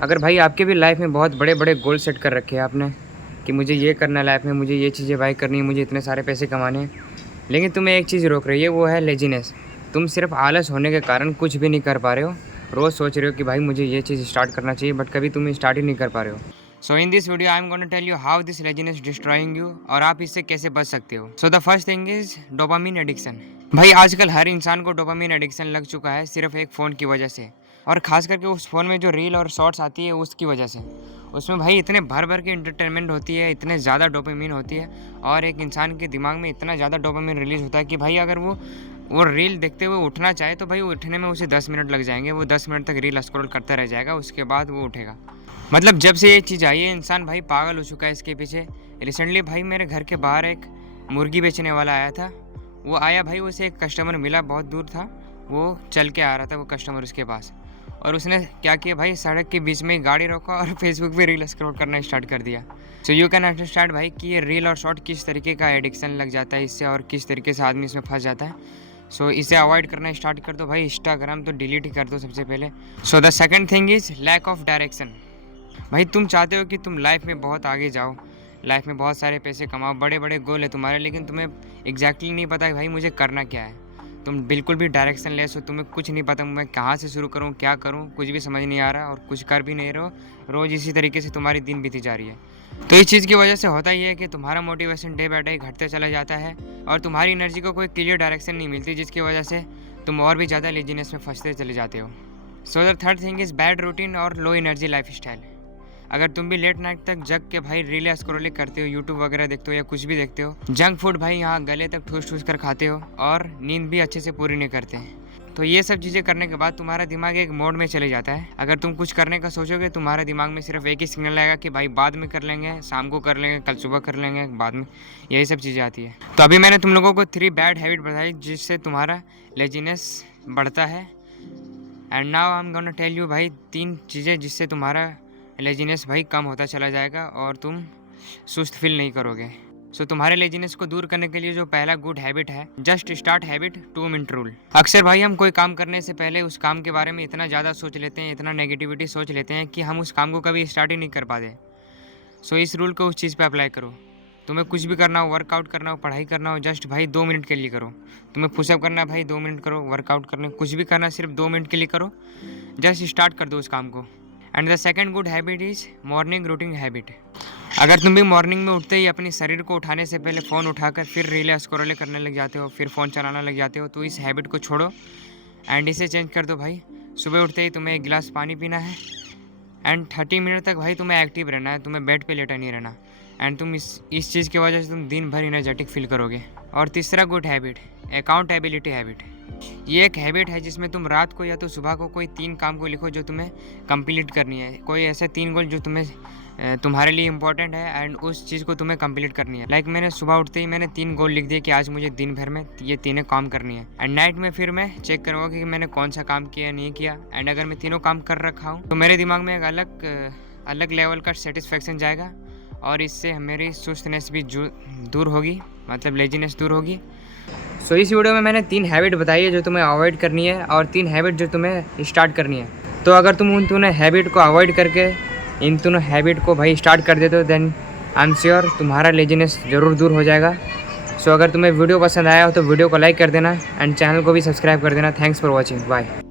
अगर भाई आपके भी लाइफ में बहुत बड़े बड़े गोल सेट कर रखे हैं आपने कि मुझे ये करना है लाइफ में, मुझे ये चीज़ें बाई करनी है, मुझे इतने सारे पैसे कमाने हैं, लेकिन तुम्हें एक चीज़ रोक रही है, वो है लेजीनेस। तुम सिर्फ आलस होने के कारण कुछ भी नहीं कर पा रहे हो। रोज़ सोच रहे हो कि भाई मुझे ये चीज़ स्टार्ट करना चाहिए, बट कभी तुम स्टार्ट ही नहीं कर पा रहे हो। So in this video I'm gonna tell you how this laziness destroying you और आप इससे कैसे बच सकते हो। So the first thing is dopamine addiction. भाई आजकल हर इंसान को डोपामिन एडिक्शन लग चुका है सिर्फ एक फ़ोन की वजह से, और ख़ास करके उस फ़ोन में जो रील और शॉर्ट्स आती है उसकी वजह से। उसमें भाई इतने भर भर के इंटरटेनमेंट होती है, इतने ज़्यादा डोपामिन होती है, और एक इंसान के दिमाग में इतना ज़्यादा डोपामिन रिलीज़ होता है कि भाई अगर वो रील देखते हुए उठना चाहे तो भाई उठने में उसे 10 मिनट लग जाएंगे। वो 10 मिनट तक रील स्क्रॉल करता रह जाएगा, उसके बाद वो उठेगा। मतलब जब से ये चीज़ आई है इंसान भाई पागल हो चुका है इसके पीछे। रिसेंटली भाई मेरे घर के बाहर एक मुर्गी बेचने वाला आया था। वो आया भाई, उसे एक कस्टमर मिला, बहुत दूर था, वो चल के आ रहा था वो कस्टमर उसके पास, और उसने क्या किया भाई, सड़क के बीच में ही गाड़ी रोका और फेसबुक पे रील स्क्रॉल करना स्टार्ट कर दिया। सो यू कैन अंडरस्टैंड भाई कि ये रील और शॉर्ट किस तरीके का एडिक्शन लग जाता है इससे, और किस तरीके से आदमी इसमें फंस जाता है। सो इसे अवॉइड करना स्टार्ट कर दो भाई। इंस्टाग्राम तो डिलीट ही कर दो सबसे पहले। So the second thing is lack of direction. भाई तुम चाहते हो कि तुम लाइफ में बहुत आगे जाओ, लाइफ में बहुत सारे पैसे कमाओ, बड़े बड़े गोल है तुम्हारे, लेकिन तुम्हें एग्जैक्टली नहीं पता कि भाई मुझे करना क्या है। तुम बिल्कुल भी डायरेक्शन लेस हो, तुम्हें कुछ नहीं पता मैं कहाँ से शुरू करूँ, क्या करूँ, कुछ भी समझ नहीं आ रहा, और कुछ कर भी नहीं रहे हो। रोज़ इसी तरीके से तुम्हारी दिन बीती जा रही है। तो इस चीज़ की वजह से होता ही है कि तुम्हारा मोटिवेशन डे बाय डे घटते चला जाता है, और तुम्हारी एनर्जी को कोई क्लियर डायरेक्शन नहीं मिलती, जिसकी वजह से तुम और भी ज़्यादा लेजीनेस में फंसते चले जाते हो। So the third thing is bad routine और लो एनर्जी लाइफ स्टाइल। अगर तुम भी लेट नाइट तक जग के भाई रील स्क्रॉलिंग करते हो, यूट्यूब वगैरह देखते हो या कुछ भी देखते हो, जंक फूड भाई यहाँ गले तक ठूस ठूस कर खाते हो, और नींद भी अच्छे से पूरी नहीं करते हैं, तो ये सब चीज़ें करने के बाद तुम्हारा दिमाग एक मोड में चले जाता है। अगर तुम कुछ करने का सोचोगे तुम्हारे दिमाग में सिर्फ एक ही सिग्नल आएगा कि भाई बाद में कर लेंगे, शाम को कर लेंगे, कल सुबह कर लेंगे, बाद में, यही सब चीज़ें आती है। तो अभी मैंने तुम लोगों को 3 बैड हैबिट बताई जिससे तुम्हारा लेजीनेस बढ़ता है। And now I'm gonna tell you भाई 3 चीज़ें जिससे तुम्हारा लेजीनेस भाई कम होता चला जाएगा और तुम सुस्त फील नहीं करोगे। सो तुम्हारे लेजीनेस को दूर करने के लिए जो पहला गुड हैबिट है, just start habit 2 minute rule. अक्सर भाई हम कोई काम करने से पहले उस काम के बारे में इतना ज़्यादा सोच लेते हैं, इतना नेगेटिविटी सोच लेते हैं कि हम उस काम को कभी स्टार्ट ही नहीं कर पाते। सो इस रूल को उस चीज़ पे अप्लाई करो। तुम्हें कुछ भी करना हो, वर्कआउट करना हो, पढ़ाई करना हो, जस्ट भाई 2 मिनट के लिए करो। तुम्हें पुशअप करना है भाई 2 मिनट करो, वर्कआउट करना, कुछ भी करना सिर्फ 2 मिनट के लिए करो, जस्ट स्टार्ट कर दो उस काम को। And the second good habit is morning routine habit. अगर तुम भी मॉर्निंग में उठते ही अपने शरीर को उठाने से पहले फ़ोन उठाकर फिर रील स्क्रॉल करने लग जाते हो, फिर फ़ोन चलाना लग जाते हो, तो इस हैबिट को छोड़ो एंड इसे चेंज कर दो भाई। सुबह उठते ही तुम्हें 1 गिलास पानी पीना है, एंड 30 मिनट तक भाई तुम्हें एक्टिव रहना है, तुम्हें बेड पे लेटा नहीं रहना, एंड तुम इस चीज़ की वजह से तुम दिन भर एनर्जेटिक फील करोगे। और तीसरा गुड हैबिट, अकाउंटेबिलिटी हैबिट। ये एक हैबिट है जिसमें तुम रात को या तो सुबह को कोई 3 काम को लिखो जो तुम्हें कंप्लीट करनी है, कोई ऐसे 3 गोल जो तुम्हारे लिए इंपॉर्टेंट है, एंड उस चीज़ को तुम्हें कंप्लीट करनी है। लाइक मैंने सुबह उठते ही मैंने 3 गोल लिख दिए कि आज मुझे दिन भर में ये तीनों काम करनी है, एंड नाइट में फिर मैं चेक करूँगा कि मैंने कौन सा काम किया नहीं किया, एंड अगर मैं तीनों काम कर रखा हूँ तो मेरे दिमाग में एक अलग लेवल का सेटिस्फेक्शन जाएगा, और इससे मेरी सुस्तनेस भी दूर होगी, मतलब लेजीनेस दूर होगी। सो इस वीडियो में मैंने 3 हैबिट बताई है जो तुम्हें अवॉइड करनी है, और 3 हैबिट जो तुम्हें स्टार्ट करनी है। तो अगर तुम उन तीनों हैबिट को अवॉइड करके इन तीनों हैबिट को भाई स्टार्ट कर देते हो, देन आई एम श्योर तुम्हारा लेजीनेस ज़रूर दूर हो जाएगा। सो अगर तुम्हें वीडियो पसंद आया हो तो वीडियो को लाइक कर देना, एंड चैनल को भी सब्सक्राइब कर देना। Thanks for watching, bye.